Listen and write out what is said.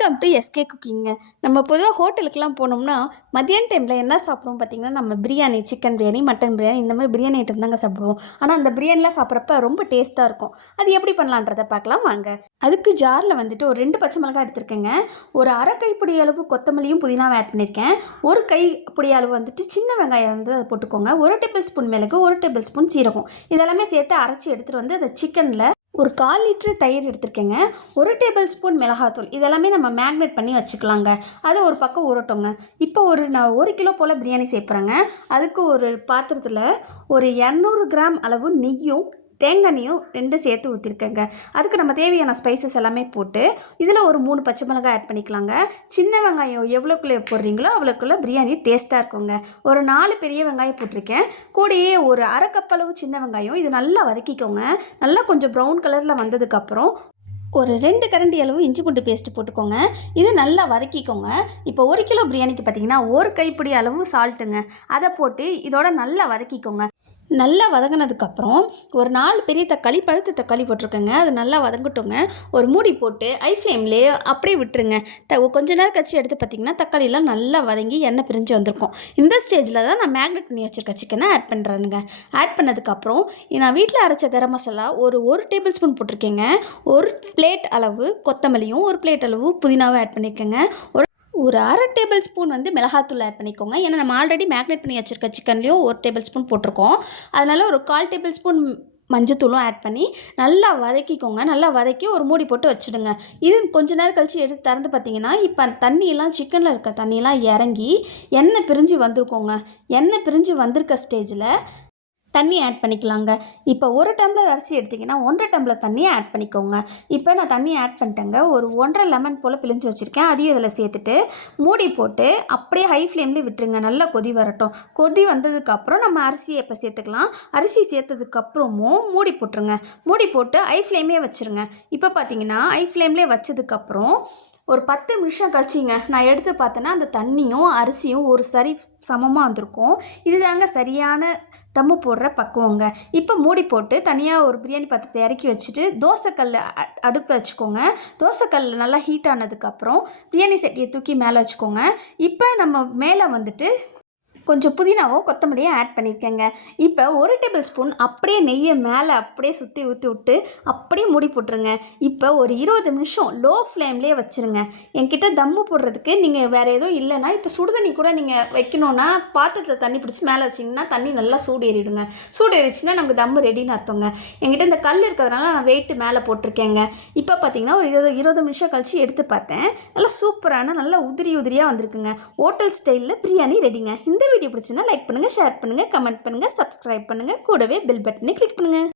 Welcome to SK குக்கிங்க. நம்ம பொதுவாக ஹோட்டலுக்குலாம் போனோம்னா மதியான டைமில் என்ன சாப்பிடுவோம் பார்த்திங்கன்னா, நம்ம பிரியாணி, சிக்கன் பிரியாணி, மட்டன் பிரியாணி இந்த மாதிரி பிரியாணி ஐட்டம் தாங்க சாப்பிடுவோம். ஆனால் அந்த பிரியாணிலாம் சாப்பிட்றப்ப ரொம்ப டேஸ்ட்டாக இருக்கும். அது எப்படி பண்ணலான்றதை பார்க்கலாம் வாங்க. அதுக்கு ஜாரில் வந்துட்டு ஒரு 2 பச்சை மிளகாய் எடுத்துருக்கேங்க. ஒரு அரை கைப்பிடி அளவு கொத்தமல்லியும் புதினாவும் ஆட் பண்ணியிருக்கேன். ஒரு கைப்பிடி அளவு வந்துட்டு சின்ன வெங்காயம் வந்து அதை போட்டுக்கோங்க. 1 டேபிள் ஸ்பூன் மிளகு, 1 டேபிள் ஸ்பூன் சீரகம் இதெல்லாமே சேர்த்து அரைச்சி எடுத்துகிட்டு வந்து அதை சிக்கனில் ஒரு 1/4 லிட்டர் தயிர் எடுத்துருக்கேங்க. 1 டேபிள் ஸ்பூன் மிளகாத்தூள் இதெல்லாமே நம்ம மேக்னேட் பண்ணி வச்சுக்கலாங்க. அது ஒரு பக்கம் ஊறட்டோங்க. இப்போ நான் 1 கிலோ போல் பிரியாணி சேர்ப்புறேங்க. அதுக்கு ஒரு பாத்திரத்தில் ஒரு 200 கிராம் அளவு நெய்யும் தேங்காய் எண்ணெயும் 2 சேர்த்து ஊற்றிருக்கேங்க. அதுக்கு நம்ம தேவையான ஸ்பைசஸ் எல்லாமே போட்டு இதில் ஒரு 3 பச்சை மிளகாய் ஆட் பண்ணிக்கலாங்க. சின்ன வெங்காயம் எவ்வளோக்குள்ளே போடுறீங்களோ அவ்வளோக்குள்ளே பிரியாணி டேஸ்ட்டாக இருக்குங்க. ஒரு 4 பெரிய வெங்காயம் போட்டிருக்கேன். கூடயே ஒரு அரை கப் அளவு சின்ன வெங்காயம் இது நல்லா வதக்கிக்கோங்க. நல்லா கொஞ்சம் ப்ரௌன் கலரில் வந்ததுக்கப்புறம் ஒரு 2 கரண்டி அளவு இஞ்சி பூண்டு பேஸ்ட்டு போட்டுக்கோங்க. இது நல்லா வதக்கிக்கோங்க. இப்போ 1 கிலோ பிரியாணிக்கு பார்த்தீங்கன்னா 1 கைப்பிடி அளவு சால்ட்டுங்க. அதை போட்டு இதோட நல்லா வதக்கிக்கோங்க. நல்லா வதங்கினதுக்கப்புறம் ஒரு 4 பெரிய தக்காளி, பழுத்த தக்காளி போட்டிருக்கேங்க. அது நல்லா வதங்கட்டுங்க. ஒரு மூடி போட்டு ஹை ஃப்ளேம்லேயே அப்படியே விட்டுருங்க. கொஞ்ச நேரம் கழிச்சு எடுத்து பார்த்திங்கன்னா தக்காளிலாம் நல்லா வதங்கி எண்ணெய் பிரிஞ்சு வந்திருக்கும். இந்த ஸ்டேஜில் தான் நான் மேக்னேட் பண்ணி வச்சுருக்க சிக்கனை ஆட் பண்ணுறேனுங்க. ஆட் பண்ணதுக்கப்புறம் நான் வீட்டில் அரைச்ச கரம் மசாலா ஒரு டேபிள் ஸ்பூன் போட்டிருக்கேங்க. 1 பிளேட் அளவு கொத்தமல்லியும் 1 பிளேட் அளவு புதினாவும் ஆட் பண்ணியிருக்கேங்க. ஒரு அரை டேபிள் ஸ்பூன் வந்து மிளகாத்தூள் ஆட் பண்ணிக்கோங்க. ஏன்னா நம்ம ஆல்ரெடி மேக்னேட் பண்ணி வச்சுருக்க சிக்கன்லேயும் 1 டேபிள் ஸ்பூன் போட்டிருக்கோம். அதனால் ஒரு 1/4 டேபிள் ஸ்பூன் மஞ்சத்தூளும் ஆட் பண்ணி நல்லா வதக்கிக்கோங்க. நல்லா வதக்கி ஒரு மூடி போட்டு வச்சுடுங்க. இது கொஞ்ச நேரம் கழித்து எடுத்து திறந்து பார்த்தீங்கன்னா இப்போ தண்ணியெல்லாம் சிக்கனில் இருக்க தண்ணியெல்லாம் இறங்கி எண்ணெய் பிரிஞ்சு வந்திருக்கோங்க. எண்ணெய் பிரிஞ்சு வந்திருக்க ஸ்டேஜில் தண்ணி ஆட் பண்ணிக்கலாங்க. இப்போ 1 டம்ளர் அரிசி எடுத்திங்கன்னா 1.5 டம்ளர் தண்ணியை ஆட் பண்ணிக்கோங்க. இப்போ நான் தண்ணி ஆட் பண்ணிட்டேங்க. ஒரு 1.5 லெமன் போல் பிழிஞ்சு வச்சுருக்கேன். அதையும் இதில் சேர்த்துட்டு மூடி போட்டு அப்படியே ஹை ஃப்ளேம்லேயே விட்டுருங்க. நல்லா கொதி வரட்டும். கொதி வந்ததுக்கப்புறம் நம்ம அரிசியை இப்போ சேர்த்துக்கலாம். அரிசி சேர்த்ததுக்கப்புறமும் மூடி போட்டுருங்க. மூடி போட்டு ஹை ஃப்ளேமே வச்சுருங்க. இப்போ பார்த்தீங்கன்னா ஹை ஃப்ளேம்லேயே வச்சதுக்கப்புறம் ஒரு 10 நிமிஷம் கழிச்சிங்க நான் எடுத்து பார்த்தேன்னா அந்த தண்ணியும் அரிசியும் ஒரு சரி சமமாக வந்திருக்கும். இதுதாங்க சரியான தம்மு போடுற பக்குவங்க. இப்போ மூடி போட்டு தனியாக ஒரு பிரியாணி பாத்திரத்தை இறக்கி வச்சுட்டு தோசைக்கல் அடுப்பில் வச்சுக்கோங்க. தோசைக்கல் நல்லா ஹீட் ஆனதுக்கப்புறம் பிரியாணி சட்டியை தூக்கி மேலே வச்சுக்கோங்க. இப்போ நம்ம மேலே வந்துட்டு கொஞ்சம் புதினாவோ கொத்தமல்லியோ ஆட் பண்ணியிருக்கேங்க. இப்போ 1 டேபிள் ஸ்பூன் அப்படியே நெய்யை மேலே அப்படியே சுற்றி ஊற்றி விட்டு அப்படியே மூடி போட்டுருங்க. இப்போ ஒரு 20 நிமிஷம் லோ ஃப்ளேம்லேயே வச்சுருங்க. என்கிட்ட தம்மு போடுறதுக்கு நீங்கள் வேறு எதுவும் இல்லைன்னா இப்போ சுடுதண்ணி கூட நீங்கள் வைக்கணுன்னா பாத்திரத்தில் தண்ணி பிடிச்சி மேலே வச்சிங்கன்னா தண்ணி நல்லா சூடு ஏறிடுங்க. சூடு ஏறிச்சுன்னா நமக்கு தம்மு ரெடின்னு அர்த்தங்க. என்கிட்ட இந்த கல் இருக்கிறதுனால நான் வெயிட்டு மேலே போட்டிருக்கேங்க. இப்போ பார்த்தீங்கன்னா ஒரு 20 நிமிஷம் கழிச்சு எடுத்து பார்த்தேன். நல்லா சூப்பரான நல்லா உதிரியாக வந்திருக்குங்க. ஹோட்டல் ஸ்டைலில் பிரியாணி ரெடிங்க. இந்த வீடியோ பிடிச்சுன்னா லைக் பண்ணுங்கள், ஷேர் பண்ணுங்கள், கமெண்ட் பண்ணுங்கள், சப்ஸ்கிரைப் பண்ணுங்கள். கூடவே பெல் பட்டனை கிளிக் பண்ணுங்கள்.